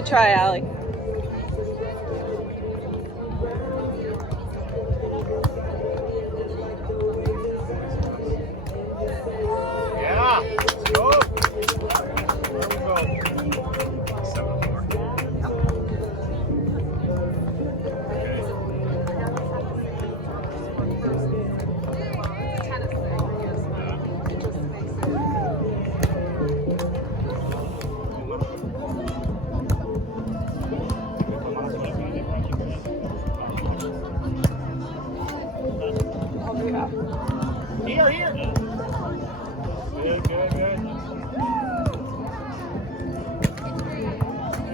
Good try, Allie. Yeah, let's go. There we go. 7-4. Here. Good.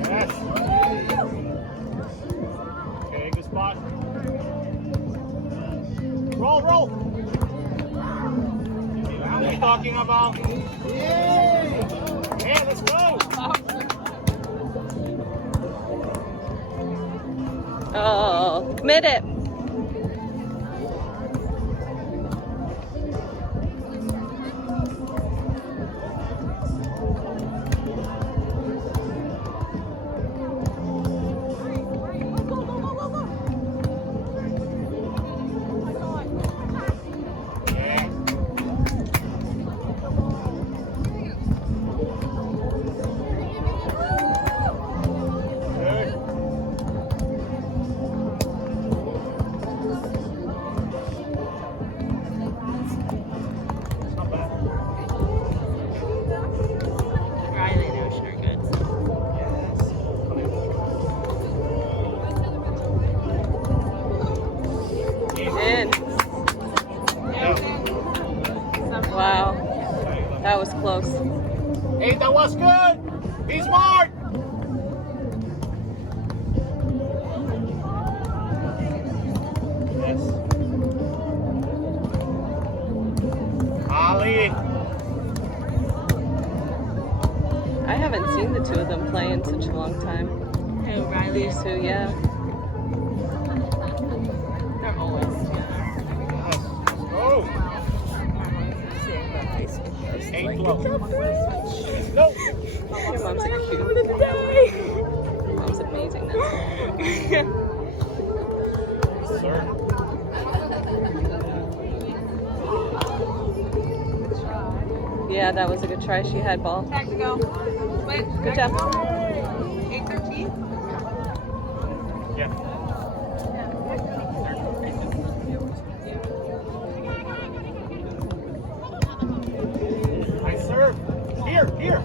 Yes. Okay, good spot. Roll. What are you talking about? Yay! Yeah, let's go. Oh, commit it. Riley and Ocean are good. In. Wow. That was close. Hey, that was good. Be smart. Yes. Ali. I haven't seen the two of them play in such a long time. Who, Riley? These two, yeah. They're always together. Yes. Let's go. 8-12. Let's go. Your mom's a cute. Mom's amazing. That's Sir. Yeah, that was a good try. She had ball. Back to go. Wait, Good job. 8-13? Yeah. Nice serve. Here.